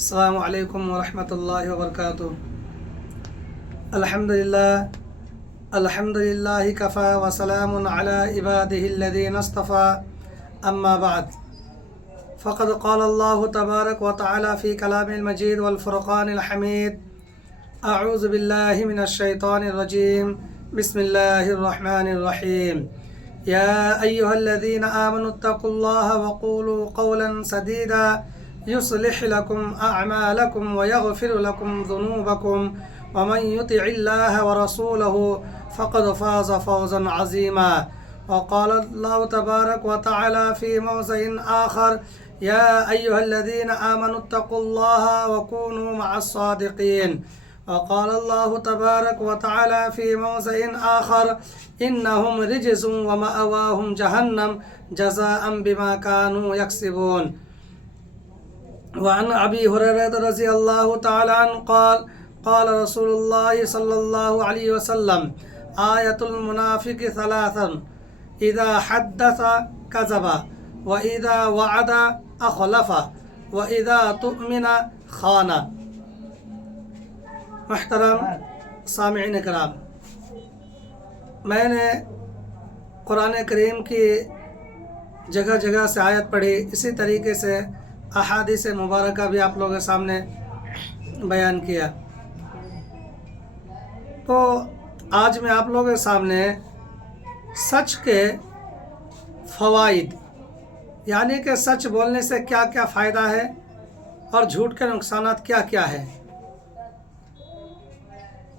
السلام علیکم ورحمۃ اللہ وبرکاتہ۔ الحمدللہ کفا وسلام علی عبادہ الذین اصطفى اما بعد فقد قال اللہ تبارک وتعالی فی کلام المجید والفرقان الحمید اعوذ باللہ من الشیطان الرجیم بسم اللہ الرحمن الرحیم یا ایہا الذین آمنوا اتقوا اللہ وقولوا قولا سدیدا يصلح لكم أعمالكم ويغفر لكم ذنوبكم ومن يطع الله ورسوله فقد فاز فوزا عظيما وقال الله تبارك وتعالى في موضع آخر يا أيها الذين آمنوا اتقوا الله وكونوا مع الصادقين وقال الله تبارك وتعالى في موضع آخر إنهم رجس ومأواهم جهنم جزاء بما كانوا يكسبون وعن أبي هريرة رضي الله تعالى عنه قال قال رسول الله صلى الله عليه وسلم آية المنافق ثلاثا إذا حدث كذب وإذا وعد أخلف وإذا تؤمن خان۔ محترم سامعین کرام، میں نے قرآن کریم کی جگہ جگہ سے آیت پڑھی، اسی طریقے سے احادیث مبارکہ بھی آپ لوگوں کے سامنے بیان کیا۔ تو آج میں آپ لوگوں کے سامنے سچ کے فوائد، یعنی کہ سچ بولنے سے کیا کیا فائدہ ہے اور جھوٹ کے نقصانات کیا کیا ہے۔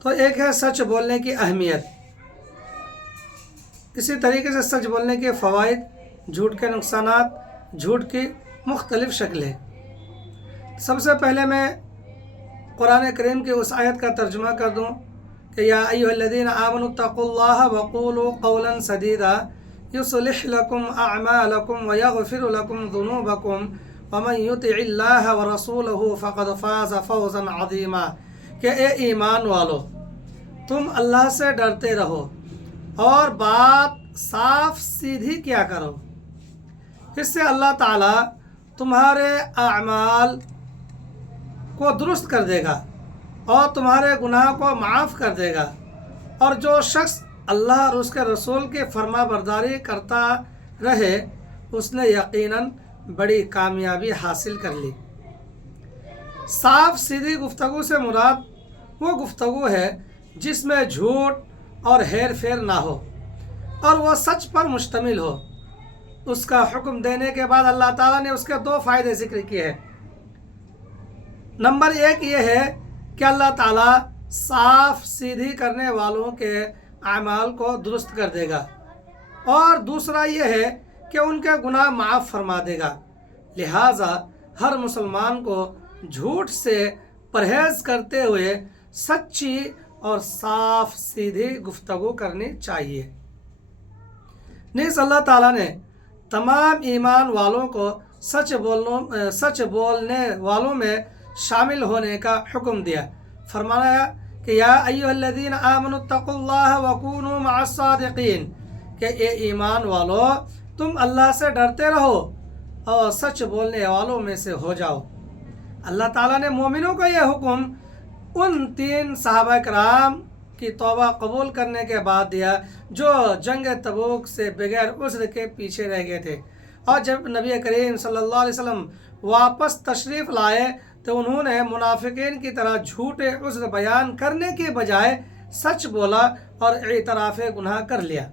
تو ایک ہے سچ بولنے کی اہمیت، اسی طریقے سے سچ بولنے کے فوائد، جھوٹ کے نقصانات، جھوٹ کی مختلف شکلیں۔ سب سے پہلے میں قرآن کریم کی اس آیت کا ترجمہ کر دوں کہ یا ایھا الذین آمنوا اتقوا اللہ وقولوا قولا سدیدا یصلح لکم اعمالکم ویغفر لکم ذنوبکم ومن یطع اللہ ورسولہ فقد فاز فوزا عظیما، کہ اے ایمان والو، تم اللہ سے ڈرتے رہو اور بات صاف سیدھی کیا کرو، اس سے اللہ تعالیٰ تمہارے اعمال کو درست کر دے گا اور تمہارے گناہ کو معاف کر دے گا، اور جو شخص اللہ اور اس کے رسول کی فرما برداری کرتا رہے اس نے یقیناً بڑی کامیابی حاصل کر لی۔ صاف سیدھی گفتگو سے مراد وہ گفتگو ہے جس میں جھوٹ اور ہیر پھیر نہ ہو اور وہ سچ پر مشتمل ہو۔ اس کا حکم دینے کے بعد اللہ تعالیٰ نے اس کے دو فائدے ذکر کیے ہیں۔ نمبر ایک یہ ہے کہ اللہ تعالیٰ صاف سیدھی کرنے والوں کے اعمال کو درست کر دے گا، اور دوسرا یہ ہے کہ ان کے گناہ معاف فرما دے گا۔ لہٰذا ہر مسلمان کو جھوٹ سے پرہیز کرتے ہوئے سچی اور صاف سیدھی گفتگو کرنی چاہیے۔ نیز اللہ تعالیٰ نے تمام ایمان والوں کو سچ بولنے والوں میں شامل ہونے کا حکم دیا۔ فرمایا کہ یا ایھا الذین آمنوا اتقوا اللہ وکونوا مع الصادقین، کہ اے ایمان والو، تم اللہ سے ڈرتے رہو اور سچ بولنے والوں میں سے ہو جاؤ۔ اللہ تعالیٰ نے مومنوں کو یہ حکم ان 3 صحابہ کرام کی توبہ قبول کرنے کے بعد دیا جو جنگ تبوک سے بغیر عذر کے پیچھے رہ گئے تھے، اور جب نبی کریم صلی اللہ علیہ وسلم واپس تشریف لائے تو انہوں نے منافقین کی طرح جھوٹے عذر بیان کرنے کے بجائے سچ بولا اور اعتراف گناہ کر لیا۔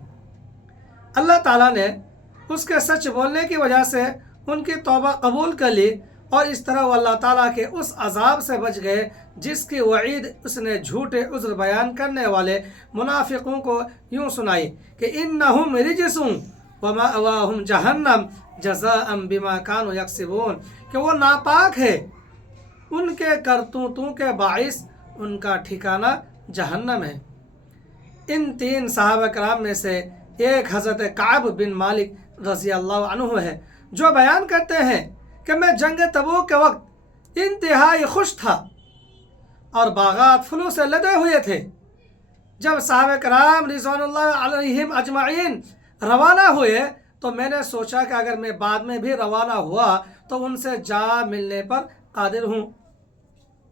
اللہ تعالیٰ نے اس کے سچ بولنے کی وجہ سے ان کی توبہ قبول کر لی، اور اس طرح وہ اللہ تعالیٰ کے اس عذاب سے بچ گئے جس کی وعید اس نے جھوٹے عذر بیان کرنے والے منافقوں کو یوں سنائی کہ انہم رجس ومأواہم جہنم جزاء بما کانوا یکسبون، کہ وہ ناپاک ہے، ان کے کرتوتوں کے باعث ان کا ٹھکانہ جہنم ہے۔ ان 3 صحابہ کرام میں سے ایک حضرت کعب بن مالک رضی اللہ عنہ ہے، جو بیان کرتے ہیں کہ میں جنگ تبوک کے وقت انتہائی خوش تھا اور باغات پھلوں سے لدے ہوئے تھے۔ جب صحابہ کرام رضوان اللہ علیہم اجمعین روانہ ہوئے تو میں نے سوچا کہ اگر میں بعد میں بھی روانہ ہوا تو ان سے جا ملنے پر قادر ہوں،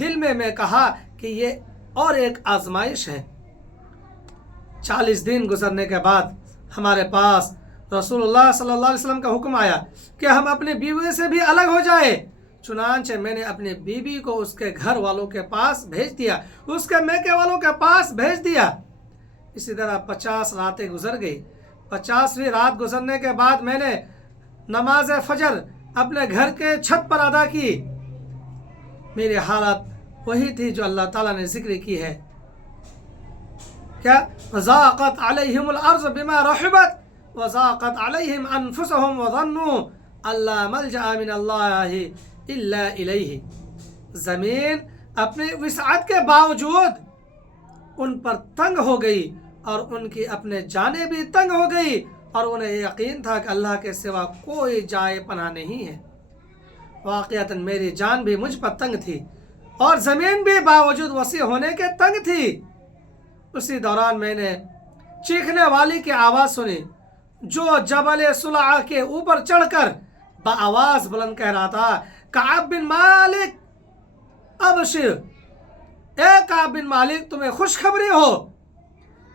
دل میں کہا کہ یہ اور ایک آزمائش ہے۔ 40 دن گزرنے کے بعد ہمارے پاس رسول اللہ صلی اللہ علیہ وسلم کا حکم آیا کہ ہم اپنی بیوی سے بھی الگ ہو جائیں۔ چنانچہ میں نے اپنی بیوی کو اس کے گھر والوں کے پاس بھیج دیا، اس کے میکے والوں کے پاس بھیج دیا۔ اسی طرح 50 راتیں گزر گئی۔ 50ویں رات گزرنے کے بعد میں نے نماز فجر اپنے گھر کے چھت پر ادا کی۔ میری حالت وہی تھی جو اللہ تعالیٰ نے ذکر کی ہے، کیا ضاقت علیہم الارض بما رحبت وضاقت علیہم انفسہم وظنوا الا ملجأ من اللہ الا الیہ۔ زمین اپنے وسعت کے باوجود ان پر تنگ ہو گئی اور ان کی اپنے جانیں بھی تنگ ہو گئی، اور انہیں یقین تھا کہ اللہ کے سوا کوئی جائے پناہ نہیں ہے۔ واقعتاً میری جان بھی مجھ پر تنگ تھی اور زمین بھی باوجود وسیع ہونے کے تنگ تھی۔ اسی دوران میں نے چیخنے والی کی آواز سنی جو جبل صلع کے اوپر چڑھ کر بآواز بلند کہہ رہا تھا، کعب بن مالک ابشر، اے کعب بن مالک تمہیں خوشخبری ہو۔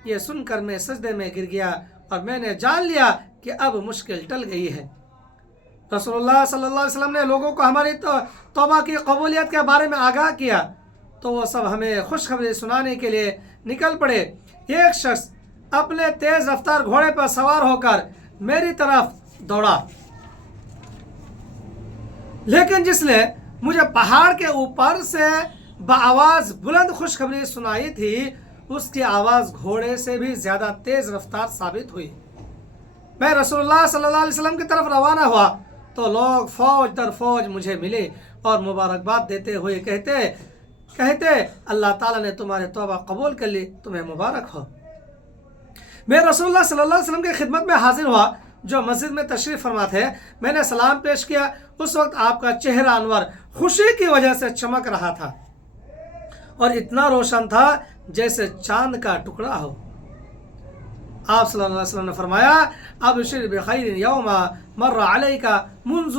یہ سن کر میں سجدے میں گر گیا اور میں نے جان لیا کہ اب مشکل ٹل گئی ہے۔ رسول اللہ صلی اللہ علیہ وسلم نے لوگوں کو ہماری توبہ کی قبولیت کے بارے میں آگاہ کیا تو وہ سب ہمیں خوشخبری سنانے کے لیے نکل پڑے۔ ایک شخص اپنے تیز رفتار گھوڑے پر سوار ہو کر میری طرف دوڑا، لیکن جس نے مجھے پہاڑ کے اوپر سے بآواز بلند خوشخبری سنائی تھی اس کی آواز گھوڑے سے بھی زیادہ تیز رفتار ثابت ہوئی۔ میں رسول اللہ صلی اللہ علیہ وسلم کی طرف روانہ ہوا تو لوگ فوج در فوج مجھے ملے اور مبارکباد دیتے ہوئے کہتے اللہ تعالیٰ نے تمہاری توبہ قبول کر لی، تمہیں مبارک ہو۔ میں رسول اللہ صلی اللہ علیہ وسلم کی خدمت میں حاضر ہوا جو مسجد میں تشریف فرما تھے۔ میں نے سلام پیش کیا۔ اس وقت آپ کا چہرہ انور خوشی کی وجہ سے چمک رہا تھا اور اتنا روشن تھا جیسے چاند کا ٹکڑا ہو۔ آپ صلی اللہ علیہ وسلم نے فرمایا، ابشر بخیر یوم مر علیک منذ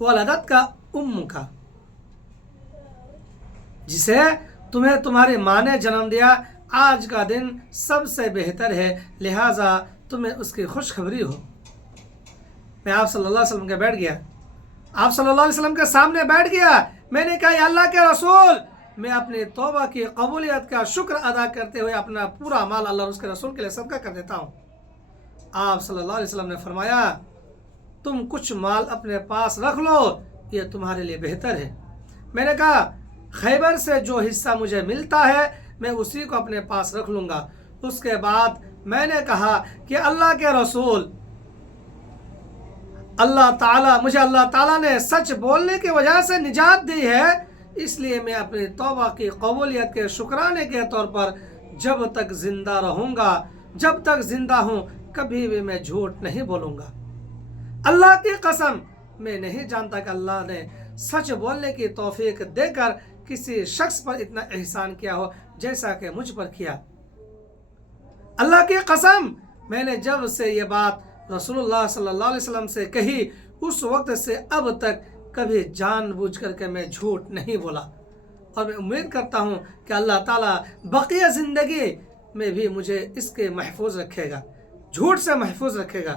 ولدتک امک، جسے تمہیں تمہاری ماں نے جنم دیا آج کا دن سب سے بہتر ہے، لہٰذا تمہیں اس کی خوشخبری ہو۔ میں آپ صلی اللہ علیہ وسلم کے بیٹھ گیا، آپ صلی اللہ علیہ وسلم کے سامنے بیٹھ گیا۔ میں نے کہا، یا اللہ کے رسول، میں اپنی توبہ کی قبولیت کا شکر ادا کرتے ہوئے اپنا پورا مال اللہ اور اس کے رسول کے لیے صدقہ کر دیتا ہوں۔ آپ صلی اللہ علیہ وسلم نے فرمایا، تم کچھ مال اپنے پاس رکھ لو، یہ تمہارے لیے بہتر ہے۔ میں نے کہا، خیبر سے جو حصہ مجھے ملتا ہے میں اسی کو اپنے پاس رکھ لوں گا۔ اس کے بعد میں نے کہا کہ اللہ کے رسول، مجھے اللہ تعالیٰ نے سچ بولنے کی وجہ سے نجات دی ہے، اس لیے میں اپنی توبہ کی قبولیت کے شکرانے کے طور پر جب تک زندہ رہوں گا، جب تک زندہ ہوں، کبھی بھی میں جھوٹ نہیں بولوں گا۔ اللہ کی قسم، میں نہیں جانتا کہ اللہ نے سچ بولنے کی توفیق دے کر کسی شخص پر اتنا احسان کیا ہو جیسا کہ مجھ پر کیا۔ اللہ کی قسم، میں نے جب سے یہ بات رسول اللہ صلی اللہ علیہ وسلم سے کہی اس وقت سے اب تک کبھی جان بوجھ کر کے میں جھوٹ نہیں بولا، اور میں امید کرتا ہوں کہ اللہ تعالیٰ بقیہ زندگی میں بھی مجھے اس کے محفوظ رکھے گا، جھوٹ سے محفوظ رکھے گا۔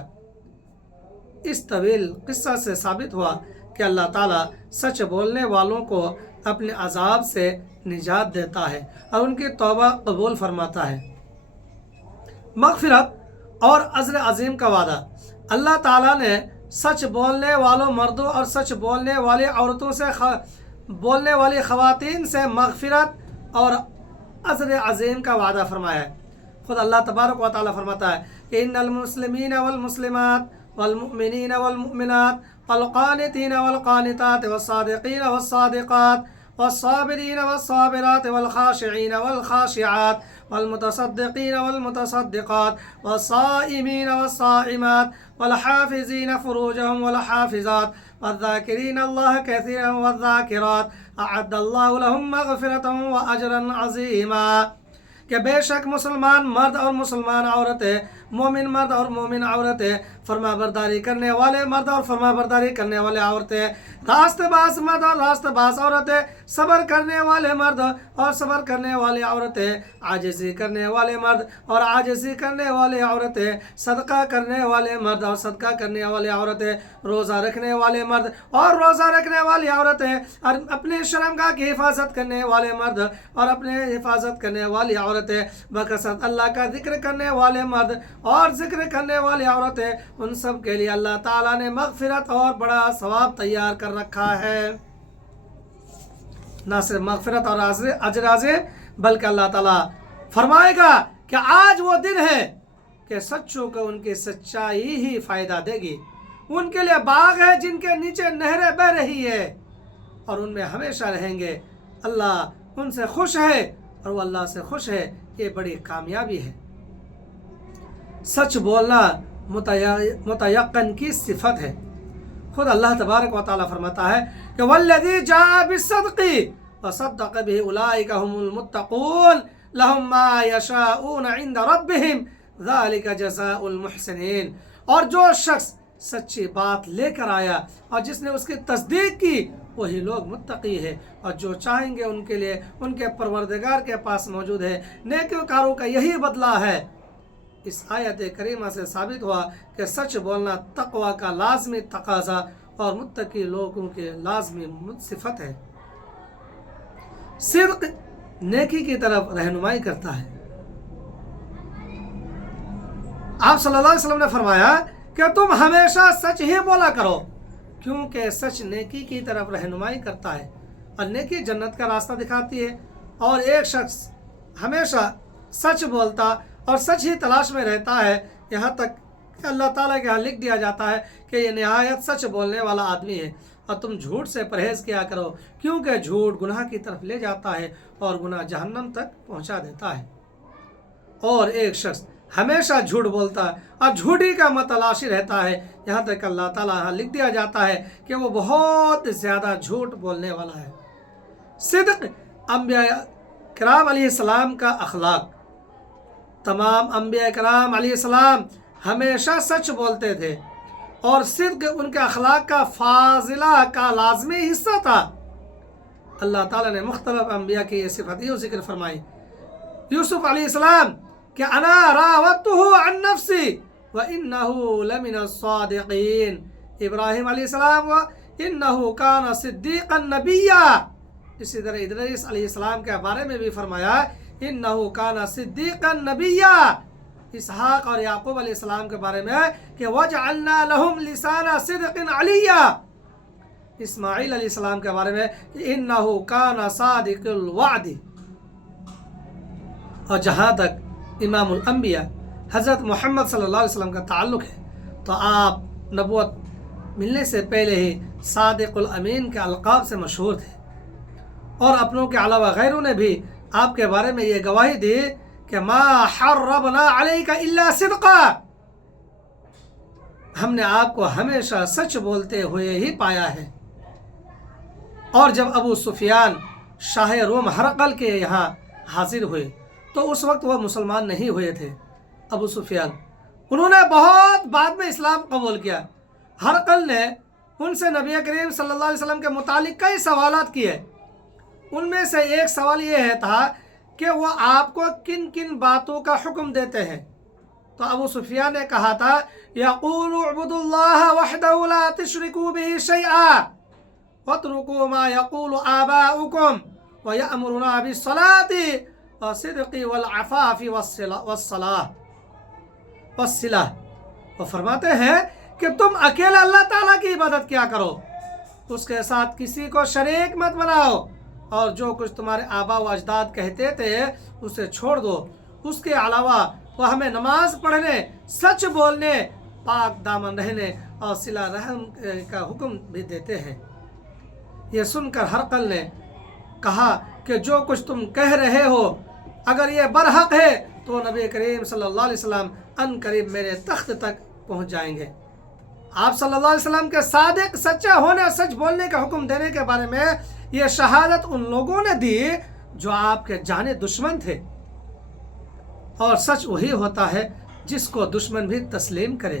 اس طویل قصہ سے ثابت ہوا کہ اللہ تعالیٰ سچ بولنے والوں کو اپنے عذاب سے نجات دیتا ہے اور ان کی توبہ قبول فرماتا ہے۔ مغفرت اور اجر عظیم کا وعدہ۔ اللہ تعالیٰ نے سچ بولنے والوں مردوں اور سچ بولنے والی عورتوں سے بولنے والی خواتین سے مغفرت اور اجر عظیم کا وعدہ فرمایا ہے۔ خود اللہ تبارک و تعالیٰ فرماتا ہے کہ ان المسلمین والمسلمات والمؤمنین والمؤمنات والقانتین والقانتات والصادقین والصادقات والصابرین والصابرات والخاشعین والخاشعات والمتصدقین والمتصدقات والصائمین والصائمات والحافظین فروجهم والحافظات والذاکرین اللہ کثیرا والذاکرات اعد اللہ لهم مغفرتا واجرا عظیما، کہ بے شک مسلمان مرد اور مسلمان عورتیں، مومن مرد اور مومن عورتیں فرما برداری کرنے والے مرد اور فرما برداری کرنے والے عورتیں، راست باز مرد اور راست باز عورتیں، صبر کرنے والے مرد اور صبر کرنے والی عورتیں، عاجزی کرنے والے مرد اور عاجزی کرنے والی عورتیں، صدقہ کرنے والے مرد اور صدقہ کرنے والی عورتیں، روزہ رکھنے والے مرد اور روزہ رکھنے والی عورتیں، اور اپنے شرمگاہ کی حفاظت کرنے والے مرد اور اپنے حفاظت کرنے والی عورتیں، بکثرت اللہ کا ذکر کرنے والے مرد اور ذکر کرنے والی عورتیں، ان سب کے لیے اللہ تعالیٰ نے مغفرت اور بڑا ثواب تیار کر رکھا ہے۔ نہ صرف مغفرت اور اجر عظیم، بلکہ اللہ تعالیٰ فرمائے گا کہ آج وہ دن ہے کہ سچوں کو ان کی سچائی ہی فائدہ دے گی، ان کے لیے باغ ہے جن کے نیچے نہریں بہہ رہی ہے اور ان میں ہمیشہ رہیں گے، اللہ ان سے خوش ہے اور وہ اللہ سے خوش ہے، یہ بڑی کامیابی ہے۔ سچ بولنا متیقن کی صفت ہے۔ خود اللہ تبارک و تعالیٰ فرماتا ہے کہ والذی جاء بالصدق وصدق به اولئک هم المتقون لهم ما یشاءون عند ربهم ذلک جزاء المحسنین، اور جو شخص سچی بات لے کر آیا اور جس نے اس کی تصدیق کی وہی لوگ متقی ہے، اور جو چاہیں گے ان کے لیے ان کے پروردگار کے پاس موجود ہے، نیکوکاروں کا یہی بدلہ ہے۔ اس آیت کریمہ سے ثابت ہوا کہ سچ بولنا تقوی کا لازمی تقاضا اور متقی لوگوں کے لازمی صفت ہے۔ صدق نیکی کی طرف رہنمائی کرتا ہے۔ آپ صلی اللہ علیہ وسلم نے فرمایا کہ تم ہمیشہ سچ ہی بولا کرو، کیونکہ سچ نیکی کی طرف رہنمائی کرتا ہے اور نیکی جنت کا راستہ دکھاتی ہے۔ اور ایک شخص ہمیشہ سچ بولتا اور سچ ہی تلاش میں رہتا ہے، یہاں تک کہ اللہ تعالیٰ کے ہاں لکھ دیا جاتا ہے کہ یہ نہایت سچ بولنے والا آدمی ہے۔ اور تم جھوٹ سے پرہیز کیا کرو، کیونکہ جھوٹ گناہ کی طرف لے جاتا ہے اور گناہ جہنم تک پہنچا دیتا ہے۔ اور ایک شخص ہمیشہ جھوٹ بولتا ہے اور جھوٹی کا متلاشی رہتا ہے، یہاں تک اللہ تعالیٰ ہاں لکھ دیا جاتا ہے کہ وہ بہت زیادہ جھوٹ بولنے والا ہے۔ صدق انبیاء کرام علیہ السلام کا اخلاق۔ تمام انبیاء کرام علیہ السلام ہمیشہ سچ بولتے تھے اور صدق ان کے اخلاق کا فاضلہ کا لازمی حصہ تھا۔ اللہ تعالیٰ نے مختلف انبیاء کی یہ صفت یوں ذکر فرمائی۔ یوسف علیہ السلام کہ انا راودتہ عن نفسی وانہ لمن الصادقین، ابراہیم علیہ السلام و انہ کان صدیقا نبیا، اسی طرح ادریس علیہ السلام کے بارے میں بھی فرمایا انہ کان صدیقا نبیا، اسحاق اور یعقوب علیہ السلام کے بارے میں کہ وجعلنا لہم لسان صدق علیا، اسماعیل علیہ السلام کے بارے میں کہ انہ کان صادق الوعد۔ اور جہاں تک امام الانبیاء حضرت محمد صلی اللہ علیہ وسلم کا تعلق ہے تو آپ نبوت ملنے سے پہلے ہی صادق الامین کے القاب سے مشہور تھے، اور اپنوں کے علاوہ غیروں نے بھی آپ کے بارے میں یہ گواہی دی کہ ما حربنا علیک الا صدقا، ہم نے آپ کو ہمیشہ سچ بولتے ہوئے ہی پایا ہے۔ اور جب ابو سفیان شاہ روم ہرقل کے یہاں حاضر ہوئے تو اس وقت وہ مسلمان نہیں ہوئے تھے۔ ابو سفیان انہوں نے بہت بعد میں اسلام قبول کیا۔ ہرقل نے ان سے نبی کریم صلی اللہ علیہ وسلم کے متعلق کئی سوالات کیے، ان میں سے ایک سوال یہ تھا کہ وہ آپ کو کن کن باتوں کا حکم دیتے ہیں؟ تو ابو سفیان نے کہا تھا یقول اعبدوا اللہ وحدہ لا تشرکوا بہ شیئا واترکوا ما یقول آباؤکم ویأمرنا بالصلاة والصدق والعفاف والصلہ۔ وہ فرماتے ہیں کہ تم اکیلا اللہ تعالیٰ کی عبادت کیا کرو، اس کے ساتھ کسی کو شریک مت بناؤ، اور جو کچھ تمہارے آبا و اجداد کہتے تھے اسے چھوڑ دو۔ اس کے علاوہ وہ ہمیں نماز پڑھنے، سچ بولنے، پاک دامن رہنے اور صلہ رحم کا حکم بھی دیتے ہیں۔ یہ سن کر ہرقل نے کہا کہ جو کچھ تم کہہ رہے ہو اگر یہ برحق ہے تو نبی کریم صلی اللہ علیہ وسلم ان قریب میرے تخت تک پہنچ جائیں گے۔ آپ صلی اللہ علیہ وسلم کے صادق سچا ہونے اور سچ بولنے کا حکم دینے کے بارے میں یہ شہادت ان لوگوں نے دی جو آپ کے جانے دشمن تھے، اور سچ وہی ہوتا ہے جس کو دشمن بھی تسلیم کرے۔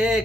1,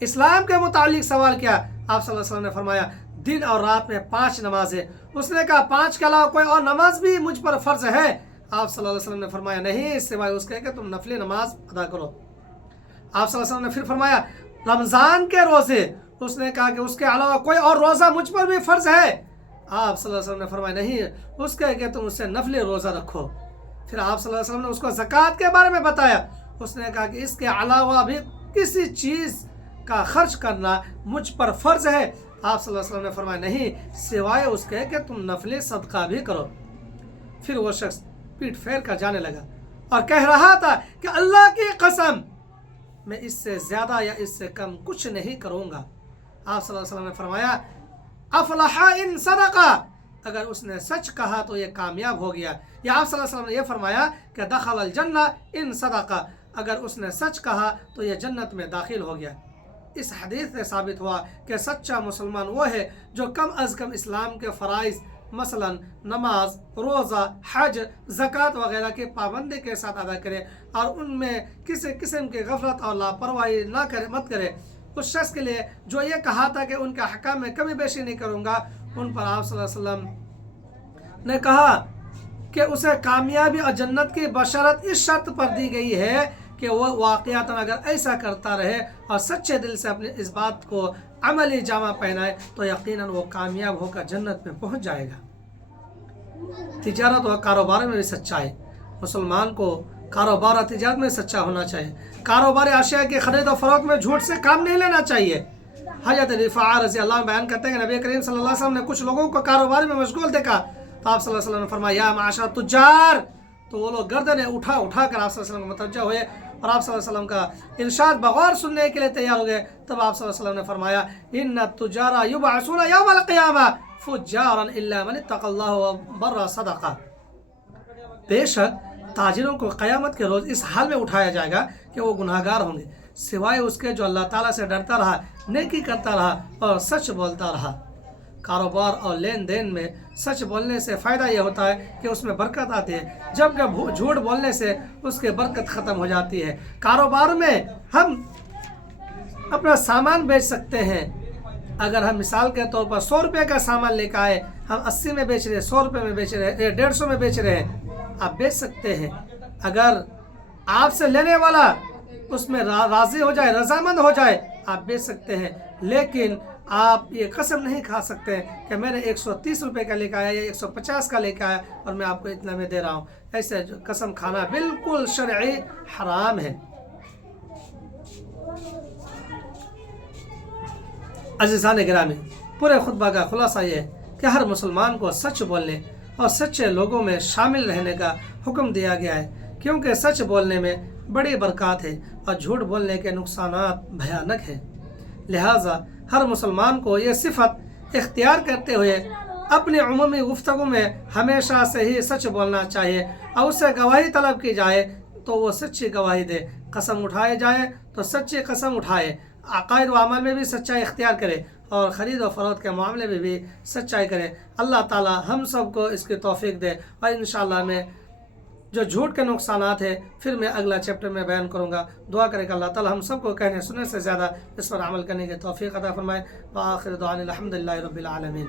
اسلام کے متعلق سوال کیا، آپ صلی اللہ علیہ وسلم نے فرمایا دن اور رات میں 5 نمازیں۔ اس نے کہا 5 کے علاوہ کوئی اور نماز بھی مجھ پر فرض ہے؟ آپ صلی اللہ علیہ وسلم نے فرمایا نہیں، سوائے اس کے کہ تم نفلی نماز ادا کرو۔ آپ صلی اللہ علیہ وسلم نے پھر فرمایا رمضان کے روزے۔ اس نے کہا کہ اس کے علاوہ کوئی اور روزہ مجھ پر بھی فرض ہے؟ آپ صلی اللہ علیہ وسلم نے فرمایا نہیں، اس کے کہ تم اس سے نفلی روزہ رکھو۔ پھر آپ صلی اللہ علیہ وسلم نے اس کو زکوٰۃ کے بارے میں بتایا۔ اس نے کہا کہ اس کے علاوہ بھی کسی چیز کا خرچ کرنا مجھ پر فرض ہے؟ آپ صلی اللہ علیہ وسلم نے فرمایا نہیں، سوائے اس کے کہ تم نفلی صدقہ بھی کرو۔ پھر وہ شخص پیٹ پھیر کر جانے لگا اور کہہ رہا تھا کہ اللہ کی قسم میں اس سے زیادہ یا اس سے کم کچھ نہیں کروں گا۔ آپ صلی اللہ علیہ وسلم نے فرمایا افلح ان صدقہ، اگر اس نے سچ کہا تو یہ کامیاب ہو گیا۔ یا آپ صلی اللہ علیہ وسلم نے یہ فرمایا کہ دخل الجنہ ان صدقہ، اگر اس نے سچ کہا تو یہ جنت میں داخل ہو گیا۔ اس حدیث سے ثابت ہوا کہ سچا مسلمان وہ ہے جو کم از کم اسلام کے فرائض مثلا نماز، روزہ، حج، زکوٰۃ وغیرہ کی پابندی کے ساتھ ادا کرے اور ان میں کسی قسم کی غفلت اور لاپرواہی مت کرے۔ اس شخص کے لیے جو یہ کہا تھا کہ ان کے احکام میں کمی بیشی نہیں کروں گا، ان پر آپ صلی اللہ علیہ وسلم نے کہا کہ اسے کامیابی اور جنت کی بشارت اس شرط پر دی گئی ہے کہ وہ واقعتاً اگر ایسا کرتا رہے اور سچے دل سے اپنے اس بات کو عملی جامہ پہنائے تو یقیناً وہ کامیاب ہو کر جنت میں پہنچ جائے گا۔ تجارت اور کاروبار میں بھی سچائی، مسلمان کو کاروبار اور تجارت میں سچا ہونا چاہیے۔ کاروباری اشیاء کی خرید و فروخت میں جھوٹ سے کام نہیں لینا چاہیے۔ حضرت رفاعہ رضی اللہ عنہ بیان کرتے ہیں کہ نبی کریم صلی اللہ علیہ وسلم نے کچھ لوگوں کو کاروبار میں مشغول دیکھا تو آپ صلی اللہ علیہ وسلم نے فرمایا یا معاشر تجار، تو وہ لوگ گردنیں اٹھا کر آپ صلی اللہ علیہ وسلم کو متوجہ ہوئے اور آپ صلی اللہ علیہ وسلم کا ارشاد بغور سننے کے لیے تیار ہو گئے۔ تب آپ صلی اللہ علیہ وسلم نے فرمایا ان التجار یبعثون یوم القیامہ فجارا الا من اتقى اللہ وبر صدقہ، بے شک تاجروں کو قیامت کے روز اس حال میں اٹھایا جائے گا کہ وہ گناہگار ہوں گے سوائے اس کے جو اللہ تعالیٰ سے ڈرتا رہا، نیکی کرتا رہا اور سچ بولتا رہا۔ کاروبار اور لین دین میں سچ بولنے سے فائدہ یہ ہوتا ہے کہ اس میں برکت آتی ہے، جبکہ جھوٹ بولنے سے اس کی برکت ختم ہو جاتی ہے۔ کاروبار میں ہم اپنا سامان بیچ سکتے ہیں۔ اگر ہم مثال کے طور پر 100 روپے کا سامان لے کے آئے، ہم 80 میں بیچ رہے ہیں، 100 روپے میں بیچ رہے ہیں، 150 میں بیچ رہے ہیں، آپ بیچ سکتے ہیں۔ اگر آپ سے لینے والا اس میں راضی ہو جائے، رضامند ہو جائے، آپ بیچ سکتے ہیں، لیکن آپ یہ قسم نہیں کھا سکتے کہ میں نے 130 روپے کا لے کے آیا یا 150 کا لے کے آیا اور میں آپ کو اتنا میں دے رہا ہوں۔ ایسے قسم کھانا بالکل شرعی حرام ہے۔ عزیزان گرامی، پورے خطبہ کا خلاصہ یہ ہے کہ ہر مسلمان کو سچ بولنے اور سچے لوگوں میں شامل رہنے کا حکم دیا گیا ہے، کیونکہ سچ بولنے میں بڑی برکات ہے اور جھوٹ بولنے کے نقصانات بھیانک ہیں۔ لہٰذا ہر مسلمان کو یہ صفت اختیار کرتے ہوئے اپنی عمومی گفتگو میں ہمیشہ سے ہی سچ بولنا چاہیے، اور اس سے گواہی طلب کی جائے تو وہ سچی گواہی دے، قسم اٹھائے جائے تو سچی قسم اٹھائے، عقائد و عمل میں بھی سچائی اختیار کرے اور خرید و فروخت کے معاملے میں بھی سچائی کرے۔ اللہ تعالی ہم سب کو اس کی توفیق دے، اور انشاءاللہ میں جو جھوٹ کے نقصانات ہیں پھر میں اگلا چیپٹر میں بیان کروں گا۔ دعا کرے کہ اللہ تعالی ہم سب کو کہنے سننے سے زیادہ اس پر عمل کرنے کی توفیق عطا فرمائے۔ وآخر دعوانا الحمدللہ رب العالمین۔